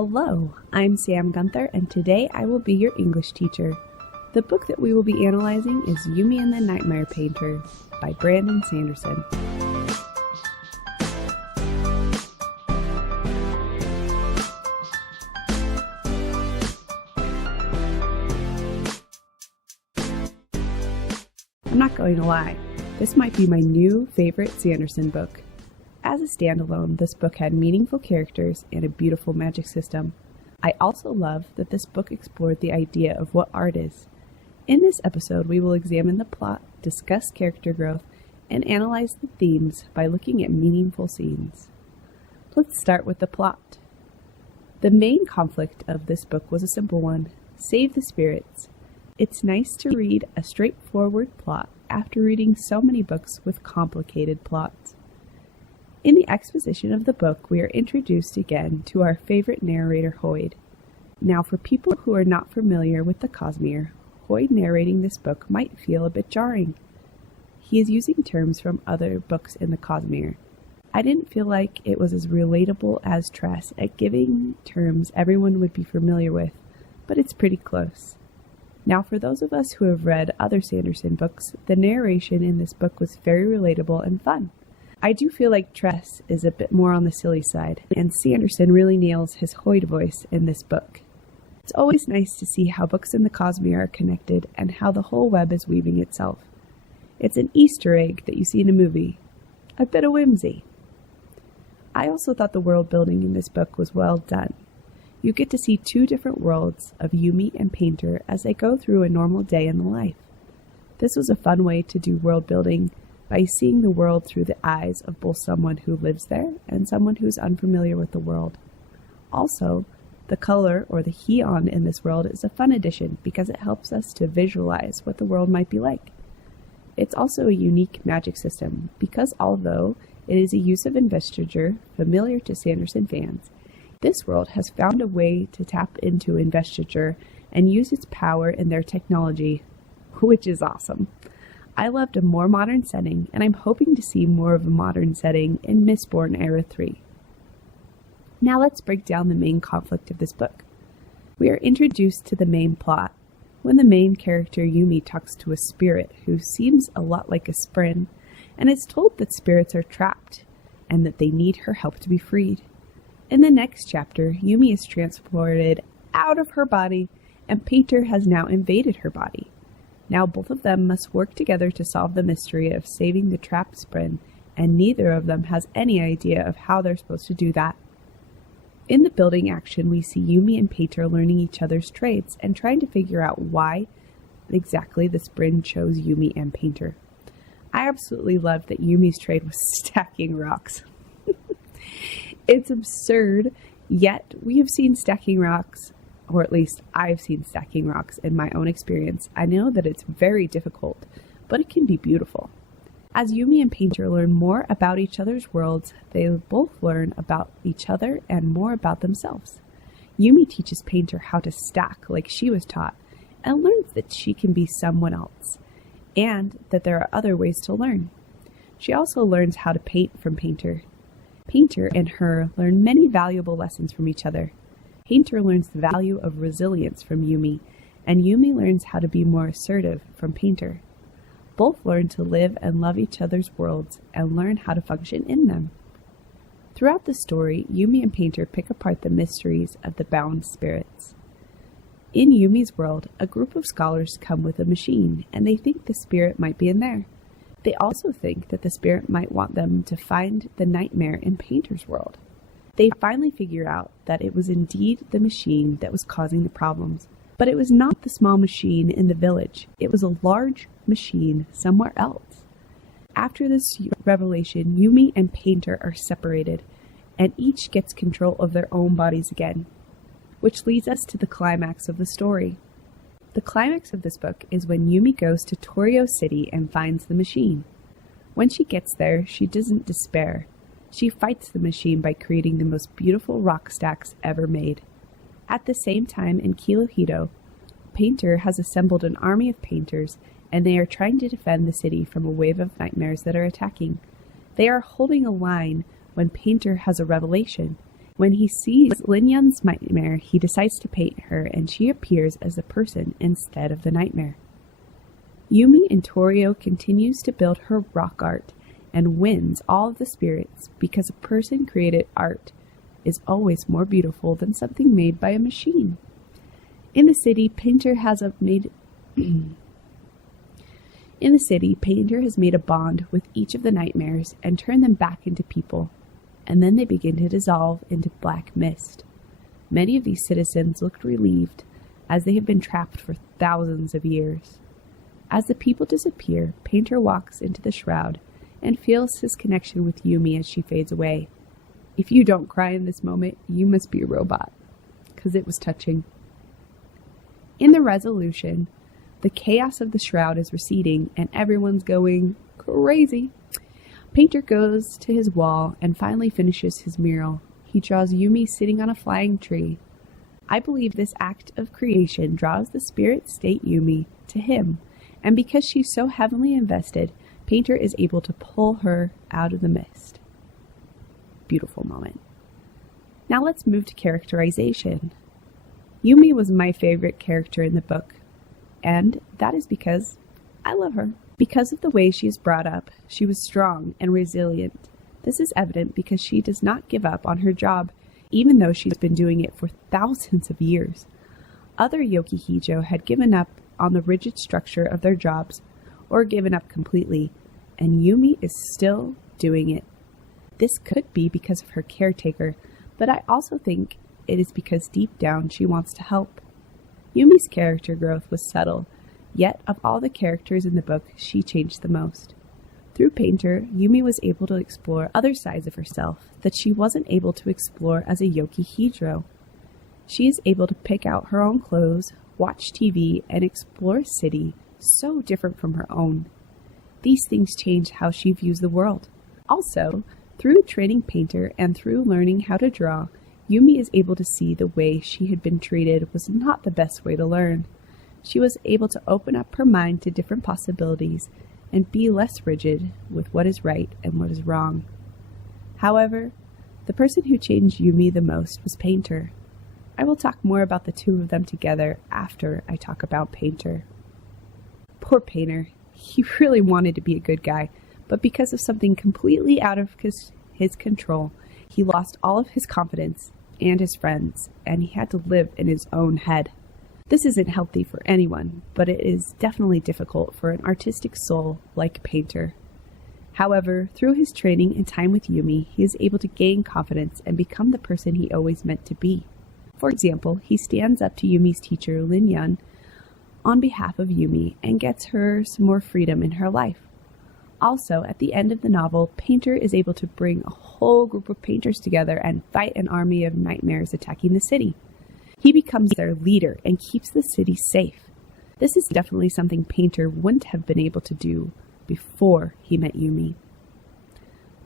Hello, I'm Sam Gunther, and today I will be your English teacher. The book that we will be analyzing is Yumi and the Nightmare Painter by Brandon Sanderson. I'm not going to lie, this might be my new favorite Sanderson book. As a standalone, this book had meaningful characters and a beautiful magic system. I also love that this book explored the idea of what art is. In this episode, we will examine the plot, discuss character growth, and analyze the themes by looking at meaningful scenes. Let's start with the plot. The main conflict of this book was a simple one: save the spirits. It's nice to read a straightforward plot after reading so many books with complicated plots. In the exposition of the book, we are introduced again to our favorite narrator, Hoyd. Now, for people who are not familiar with the Cosmere, Hoyd narrating this book might feel a bit jarring. He is using terms from other books in the Cosmere. I didn't feel like it was as relatable as Tress at giving terms everyone would be familiar with, but it's pretty close. Now, for those of us who have read other Sanderson books, the narration in this book was very relatable and fun. I do feel like Tress is a bit more on the silly side, and Sanderson really nails his Hoyd voice in this book. It's always nice to see how books in the Cosmere are connected and how the whole web is weaving itself. It's an Easter egg that you see in a movie. A bit of whimsy. I also thought the world building in this book was well done. You get to see two different worlds of Yumi and Painter as they go through a normal day in the life. This was a fun way to do world building by seeing the world through the eyes of both someone who lives there and someone who's unfamiliar with the world. Also, the color or the neon in this world is a fun addition because it helps us to visualize what the world might be like. It's also a unique magic system because although it is a use of investiture familiar to Sanderson fans, this world has found a way to tap into investiture and use its power in their technology, which is awesome. I loved a more modern setting, and I'm hoping to see more of a modern setting in Mistborn Era 3. Now let's break down the main conflict of this book. We are introduced to the main plot when the main character Yumi talks to a spirit who seems a lot like a Sprin, and is told that spirits are trapped and that they need her help to be freed. In the next chapter, Yumi is transported out of her body, and Painter has now invaded her body. Now both of them must work together to solve the mystery of saving the trapped Sprin, and neither of them has any idea of how they're supposed to do that. In the building action, we see Yumi and Painter learning each other's trades and trying to figure out why exactly the Sprin chose Yumi and Painter. I absolutely loved that Yumi's trade was stacking rocks. It's absurd, yet we have seen stacking rocks, or at least I've seen stacking rocks in my own experience. I know that it's very difficult, but it can be beautiful. As Yumi and Painter learn more about each other's worlds, they both learn about each other and more about themselves. Yumi teaches Painter how to stack like she was taught, and learns that she can be someone else, and that there are other ways to learn. She also learns how to paint from Painter. Painter and her learn many valuable lessons from each other. Painter learns the value of resilience from Yumi, and Yumi learns how to be more assertive from Painter. Both learn to live and love each other's worlds and learn how to function in them. Throughout the story, Yumi and Painter pick apart the mysteries of the bound spirits. In Yumi's world, a group of scholars come with a machine, and they think the spirit might be in there. They also think that the spirit might want them to find the nightmare in Painter's world. They finally figure out that it was indeed the machine that was causing the problems. But it was not the small machine in the village. It was a large machine somewhere else. After this revelation, Yumi and Painter are separated, and each gets control of their own bodies again, which leads us to the climax of the story. The climax of this book is when Yumi goes to Torio City and finds the machine. When she gets there, she doesn't despair. She fights the machine by creating the most beautiful rock stacks ever made. At the same time in Kilohito, Painter has assembled an army of painters, and they are trying to defend the city from a wave of nightmares that are attacking. They are holding a line when Painter has a revelation. When he sees Lin Yun's nightmare, he decides to paint her, and she appears as a person instead of the nightmare. Yumi in Torio continues to build her rock art and wins all of the spirits because a person-created art is always more beautiful than something made by a machine. In the city, Painter has made a bond with each of the nightmares and turned them back into people, and then they begin to dissolve into black mist. Many of these citizens looked relieved, as they have been trapped for thousands of years. As the people disappear, Painter walks into the shroud and feels his connection with Yumi as she fades away. If you don't cry in this moment, you must be a robot, because it was touching. In the resolution, the chaos of the shroud is receding and everyone's going crazy. Painter goes to his wall and finally finishes his mural. He draws Yumi sitting on a flying tree. I believe this act of creation draws the spirit state Yumi to him, and because she's so heavily invested, Painter is able to pull her out of the mist. Beautiful moment. Now let's move to characterization. Yumi was my favorite character in the book, and that is because I love her. Because of the way she is brought up, she was strong and resilient. This is evident because she does not give up on her job, even though she's been doing it for thousands of years. Other Yoki-Hijo had given up on the rigid structure of their jobs, or given up completely, and Yumi is still doing it. This could be because of her caretaker, but I also think it is because deep down she wants to help. Yumi's character growth was subtle, yet of all the characters in the book, she changed the most. Through Painter, Yumi was able to explore other sides of herself that she wasn't able to explore as a Yoki-Hidro. She is able to pick out her own clothes, watch TV, and explore a city so different from her own. These things change how she views the world. Also, through training Painter and through learning how to draw, Yumi is able to see the way she had been treated was not the best way to learn. She was able to open up her mind to different possibilities and be less rigid with what is right and what is wrong. However, the person who changed Yumi the most was Painter. I will talk more about the two of them together after I talk about Painter. Poor Painter. He really wanted to be a good guy, but because of something completely out of his control, he lost all of his confidence and his friends, and he had to live in his own head. This isn't healthy for anyone, but it is definitely difficult for an artistic soul like Painter. However, through his training and time with Yumi, he is able to gain confidence and become the person he always meant to be. For example, he stands up to Yumi's teacher, Lin Yun, on behalf of Yumi and gets her some more freedom in her life. Also, at the end of the novel, Painter is able to bring a whole group of painters together and fight an army of nightmares attacking the city. He becomes their leader and keeps the city safe. This is definitely something Painter wouldn't have been able to do before he met Yumi.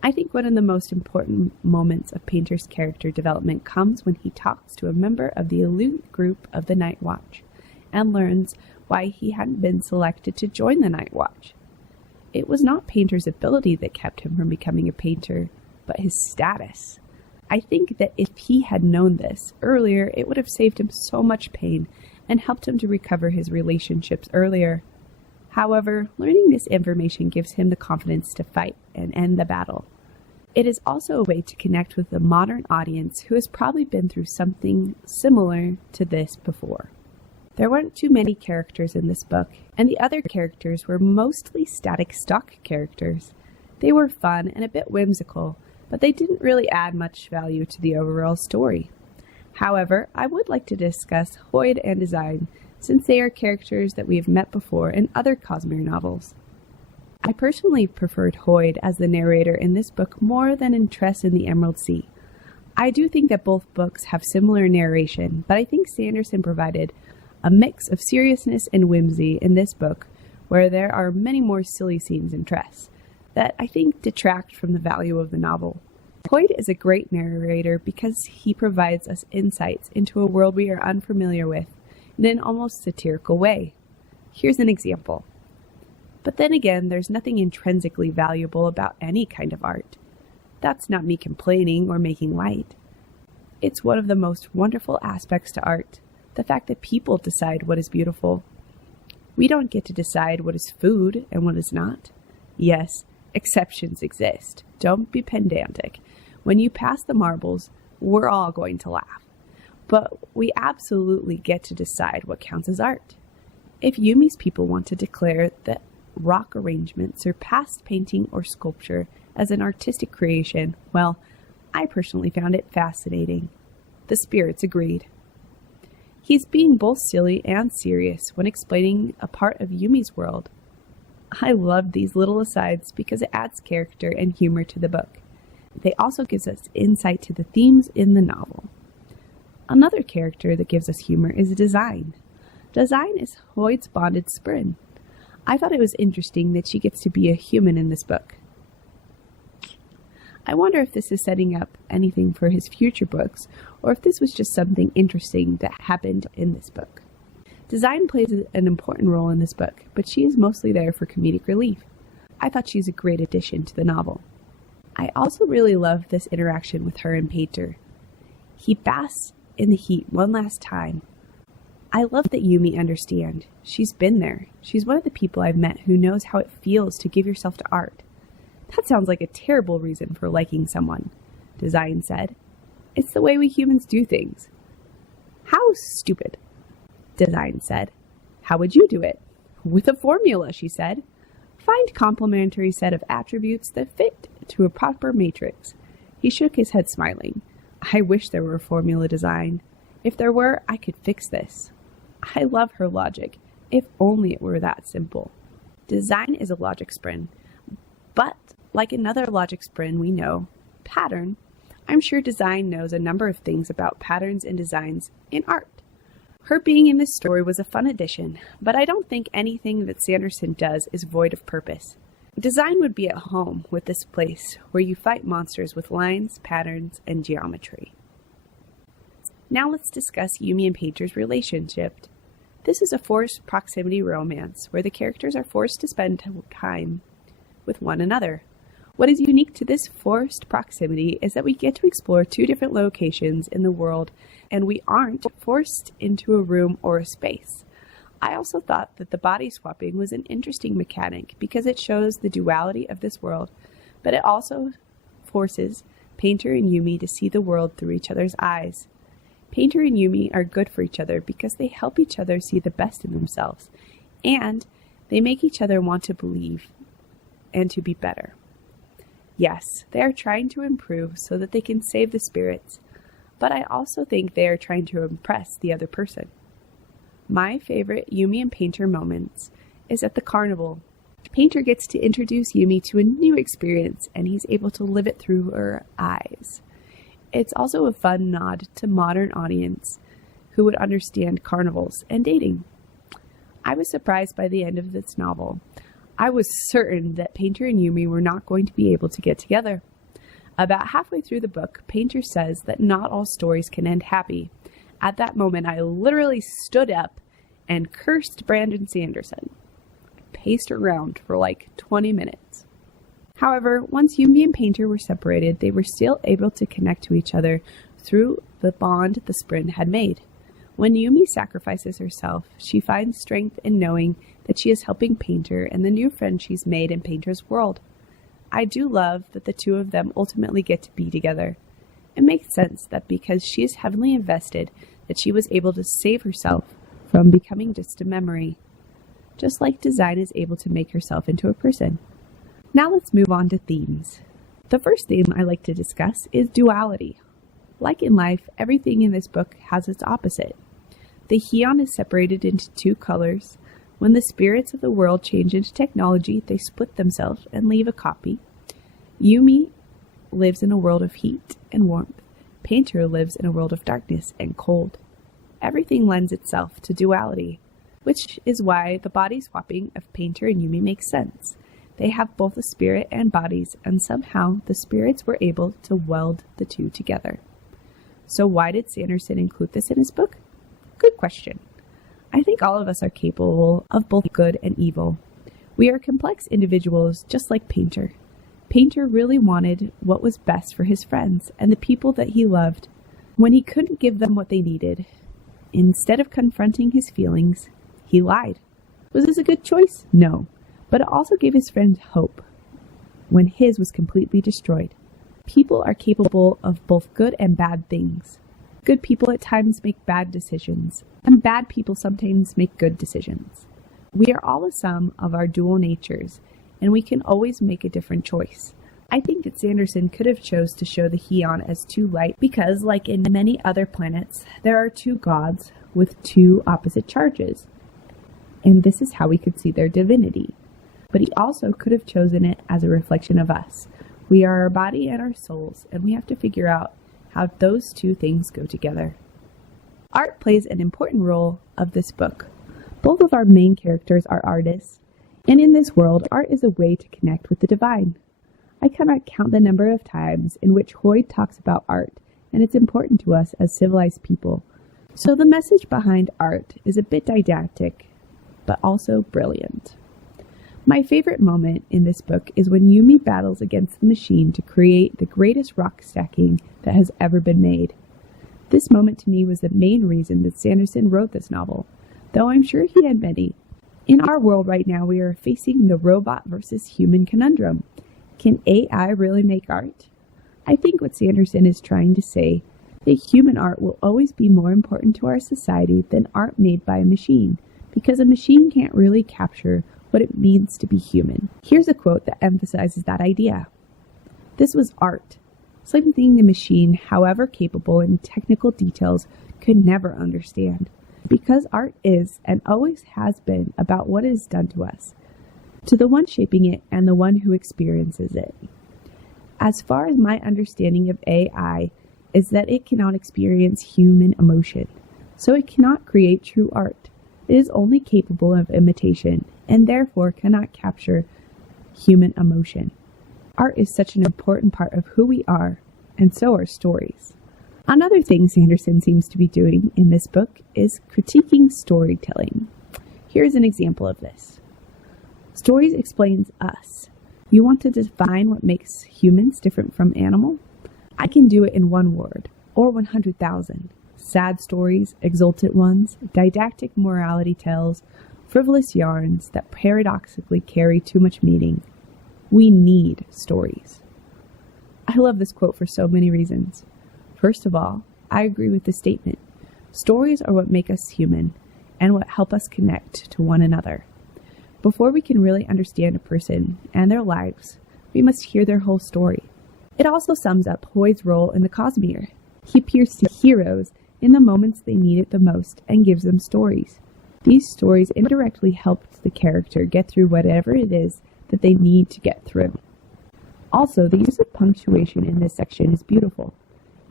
I think one of the most important moments of Painter's character development comes when he talks to a member of the elite group of the Night Watch and learns why he hadn't been selected to join the Night Watch. It was not Painter's ability that kept him from becoming a painter, but his status. I think that if he had known this earlier, it would have saved him so much pain and helped him to recover his relationships earlier. However, learning this information gives him the confidence to fight and end the battle. It is also a way to connect with the modern audience who has probably been through something similar to this before. There weren't too many characters in this book, and the other characters were mostly static stock characters. They were fun and a bit whimsical, but they didn't really add much value to the overall story. However, I would like to discuss Hoid and Design, since they are characters that we have met before in other Cosmere novels. I personally preferred Hoid as the narrator in this book more than in Tress in the Emerald Sea. I do think that both books have similar narration, but I think Sanderson provided a mix of seriousness and whimsy in this book, where there are many more silly scenes in Tress that I think detract from the value of the novel. Hoid is a great narrator because he provides us insights into a world we are unfamiliar with in an almost satirical way. Here's an example. But then again, there's nothing intrinsically valuable about any kind of art. That's not me complaining or making light. It's one of the most wonderful aspects to art, the fact that people decide what is beautiful. We don't get to decide what is food and what is not. Yes, exceptions exist. Don't be pedantic. When you pass the marbles, we're all going to laugh. But we absolutely get to decide what counts as art. If Yumi's people want to declare that rock arrangement surpassed painting or sculpture as an artistic creation, well, I personally found it fascinating. The spirits agreed. He's being both silly and serious when explaining a part of Yumi's world. I love these little asides because it adds character and humor to the book. They also gives us insight to the themes in the novel. Another character that gives us humor is Design. Design is Hoyt's bonded sprin. I thought it was interesting that she gets to be a human in this book. I wonder if this is setting up anything for his future books, or if this was just something interesting that happened in this book. Design plays an important role in this book, but she is mostly there for comedic relief. I thought she's a great addition to the novel. I also really love this interaction with her and Painter. He basks in the heat one last time. I love that Yumi understands. She's been there. She's one of the people I've met who knows how it feels to give yourself to art. That sounds like a terrible reason for liking someone, Design said. It's the way we humans do things. How stupid, Design said. How would you do it? With a formula, she said. Find complementary set of attributes that fit to a proper matrix. He shook his head, smiling. I wish there were a formula, Design. If there were, I could fix this. I love her logic. If only it were that simple. Design is a logic sprin, but like another logic sprin we know, pattern, I'm sure Design knows a number of things about patterns and designs in art. Her being in this story was a fun addition, but I don't think anything that Sanderson does is void of purpose. Design would be at home with this place where you fight monsters with lines, patterns, and geometry. Now let's discuss Yumi and Painter's relationship. This is a forced proximity romance where the characters are forced to spend time with one another. What is unique to this forced proximity is that we get to explore two different locations in the world, and we aren't forced into a room or a space. I also thought that the body swapping was an interesting mechanic because it shows the duality of this world, but it also forces Painter and Yumi to see the world through each other's eyes. Painter and Yumi are good for each other because they help each other see the best in themselves, and they make each other want to believe and to be better. Yes, they are trying to improve so that they can save the spirits, but I also think they are trying to impress the other person. My favorite Yumi and Painter moments is at the carnival. Painter gets to introduce Yumi to a new experience, and he's able to live it through her eyes. It's also a fun nod to modern audience who would understand carnivals and dating. I was surprised by the end of this novel. I was certain that Painter and Yumi were not going to be able to get together. About halfway through the book, Painter says that not all stories can end happy. At that moment, I literally stood up and cursed Brandon Sanderson. I paced around for like 20 minutes. However, once Yumi and Painter were separated, they were still able to connect to each other through the bond the sprin had made. When Yumi sacrifices herself, she finds strength in knowing that she is helping Painter and the new friend she's made in Painter's world. I do love that the two of them ultimately get to be together. It makes sense that because she is heavily invested, that she was able to save herself from becoming just a memory, just like Design is able to make herself into a person. Now let's move on to themes. The first theme I like to discuss is duality. Like in life, everything in this book has its opposite. The Heian is separated into two colors. When the spirits of the world change into technology, they split themselves and leave a copy. Yumi lives in a world of heat and warmth. Painter lives in a world of darkness and cold. Everything lends itself to duality, which is why the body swapping of Painter and Yumi makes sense. They have both a spirit and bodies, and somehow the spirits were able to weld the two together. So why did Sanderson include this in his book? Good question. I think all of us are capable of both good and evil. We are complex individuals just like Painter. Painter really wanted what was best for his friends and the people that he loved. When he couldn't give them what they needed, instead of confronting his feelings, he lied. Was this a good choice? No, but it also gave his friend hope when his was completely destroyed. People are capable of both good and bad things. Good people at times make bad decisions, and bad people sometimes make good decisions. We are all a sum of our dual natures, and we can always make a different choice. I think that Sanderson could have chose to show the Heian as two light because, like in many other planets, there are two gods with two opposite charges. And this is how we could see their divinity. But he also could have chosen it as a reflection of us. We are our body and our souls, and we have to figure out how those two things go together. Art plays an important role of this book. Both of our main characters are artists, and in this world, art is a way to connect with the divine. I cannot count the number of times in which Hoyd talks about art, and it's important to us as civilized people. So the message behind art is a bit didactic, but also brilliant. My favorite moment in this book is when Yumi battles against the machine to create the greatest rock stacking that has ever been made. This moment to me was the main reason that Sanderson wrote this novel, though I'm sure he had many. In our world right now, we are facing the robot versus human conundrum. Can AI really make art? I think what Sanderson is trying to say that human art will always be more important to our society than art made by a machine, because a machine can't really capture what it means to be human. Here's a quote that emphasizes that idea. This was art, something the machine, however capable in technical details, could never understand. Because art is and always has been about what is done to us, to the one shaping it and the one who experiences it. As far as my understanding of AI is that it cannot experience human emotion, so it cannot create true art. It is only capable of imitation and therefore cannot capture human emotion. Art is such an important part of who we are, and so are stories. Another thing Sanderson seems to be doing in this book is critiquing storytelling. Here's an example of this. Stories explains us. You want to define what makes humans different from animal? I can do it in one word, or 100,000. Sad stories, exultant ones, didactic morality tales, frivolous yarns that paradoxically carry too much meaning. We need stories. I love this quote for so many reasons. First of all, I agree with the statement. Stories are what make us human and what help us connect to one another. Before we can really understand a person and their lives, we must hear their whole story. It also sums up Hoyd's role in the Cosmere. He appears to heroes in the moments they need it the most and gives them stories. These stories indirectly help the character get through whatever it is that they need to get through. Also, the use of punctuation in this section is beautiful.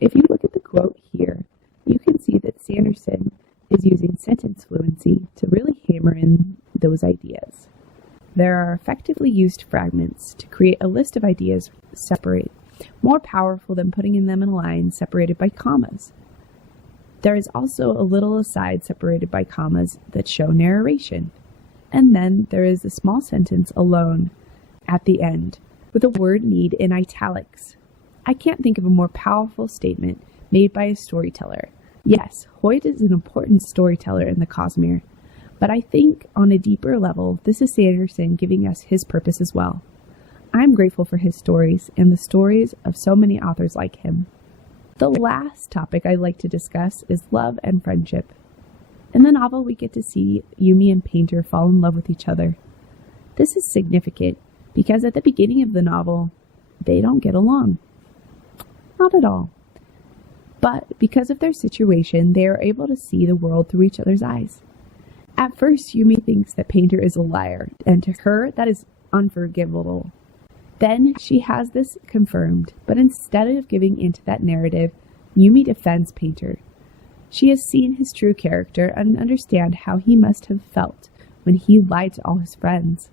If you look at the quote here, you can see that Sanderson is using sentence fluency to really hammer in those ideas. There are effectively used fragments to create a list of ideas separate, more powerful than putting them in a line separated by commas. There is also a little aside separated by commas that show narration. And then there is a small sentence alone at the end with a word need in italics. I can't think of a more powerful statement made by a storyteller. Yes, Hoyd is an important storyteller in the Cosmere, but I think on a deeper level, this is Sanderson giving us his purpose as well. I'm grateful for his stories and the stories of so many authors like him. The last topic I'd like to discuss is love and friendship. In the novel, we get to see Yumi and Painter fall in love with each other. This is significant because at the beginning of the novel, they don't get along. Not at all. But because of their situation, they are able to see the world through each other's eyes. At first, Yumi thinks that Painter is a liar, and to her, that is unforgivable. Then she has this confirmed, but instead of giving into that narrative, Yumi defends Painter. She has seen his true character and understands how he must have felt when he lied to all his friends.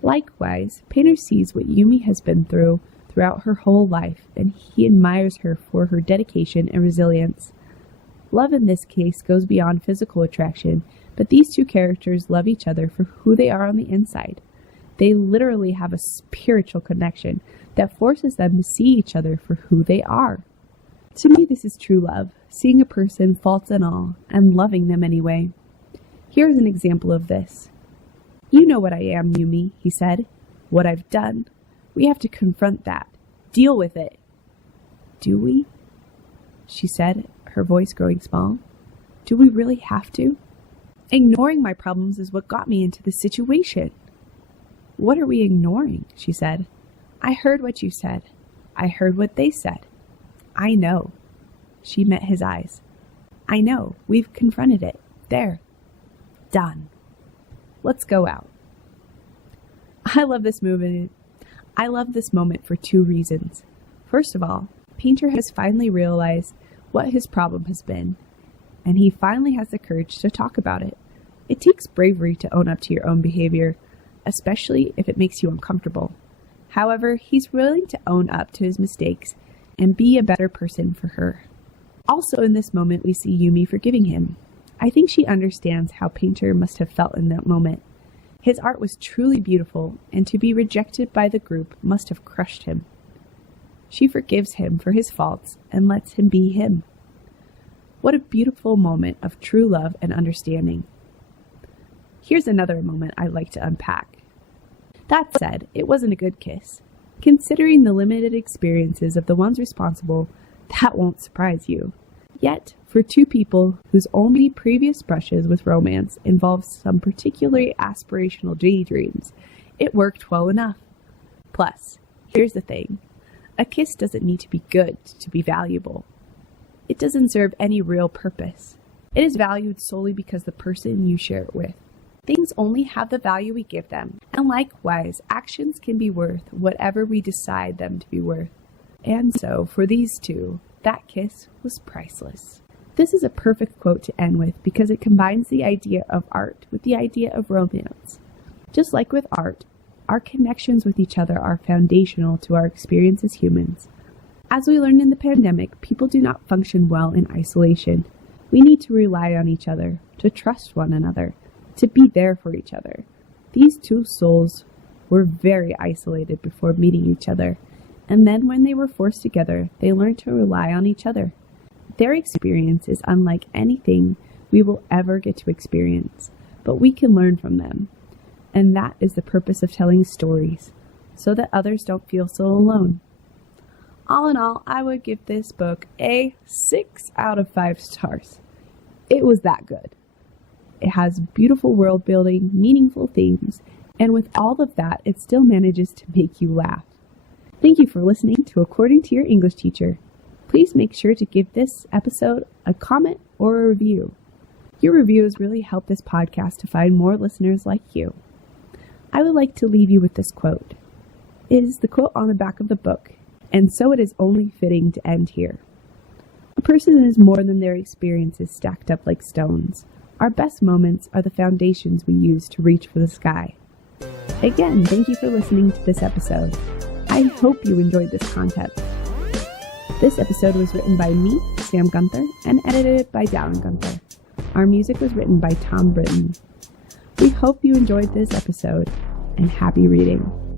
Likewise, Painter sees what Yumi has been through throughout her whole life, and he admires her for her dedication and resilience. Love in this case goes beyond physical attraction, but these two characters love each other for who they are on the inside. They literally have a spiritual connection that forces them to see each other for who they are. To me, this is true love, seeing a person, faults and all, and loving them anyway. Here's an example of this. "You know what I am, Yumi," he said. "What I've done. We have to confront that. Deal with it." "Do we?" she said, her voice growing small. "Do we really have to? Ignoring my problems is what got me into this situation." "What are we ignoring?" she said. "I heard what you said. I heard what they said. I know." She met his eyes. "I know. We've confronted it. There. Done. Let's go out." I love this moment for two reasons. First of all, Painter has finally realized what his problem has been, and he finally has the courage to talk about it. It takes bravery to own up to your own behavior, especially if it makes you uncomfortable. However, he's willing to own up to his mistakes and be a better person for her. Also in this moment, we see Yumi forgiving him. I think she understands how Painter must have felt in that moment. His art was truly beautiful, and to be rejected by the group must have crushed him. She forgives him for his faults and lets him be him. What a beautiful moment of true love and understanding. Here's another moment I'd like to unpack. That said, it wasn't a good kiss. Considering the limited experiences of the ones responsible, that won't surprise you. Yet, for two people whose only previous brushes with romance involved some particularly aspirational daydreams, it worked well enough. Plus, here's the thing. A kiss doesn't need to be good to be valuable. It doesn't serve any real purpose. It is valued solely because the person you share it with. Things only have the value we give them, and likewise, actions can be worth whatever we decide them to be worth. And so, for these two, that kiss was priceless. This is a perfect quote to end with because it combines the idea of art with the idea of romance. Just like with art, our connections with each other are foundational to our experience as humans. As we learned in the pandemic, people do not function well in isolation. We need to rely on each other, to trust one another, to be there for each other. These two souls were very isolated before meeting each other, and then when they were forced together, they learned to rely on each other. Their experience is unlike anything we will ever get to experience, but we can learn from them. And that is the purpose of telling stories, so that others don't feel so alone. All in all, I would give this book a 6 out of 5 stars. It was that good. It has beautiful world building, meaningful themes, and with all of that, it still manages to make you laugh. Thank you for listening to According to Your English Teacher. Please make sure to give this episode a comment or a review. Your reviews really help this podcast to find more listeners like you. I would like to leave you with this quote. It is the quote on the back of the book, and so it is only fitting to end here. A person is more than their experiences stacked up like stones. Our best moments are the foundations we use to reach for the sky. Again, thank you for listening to this episode. I hope you enjoyed this content. This episode was written by me, Sam Gunther, and edited by Dallin Gunther. Our music was written by Tom Britton. We hope you enjoyed this episode, and happy reading.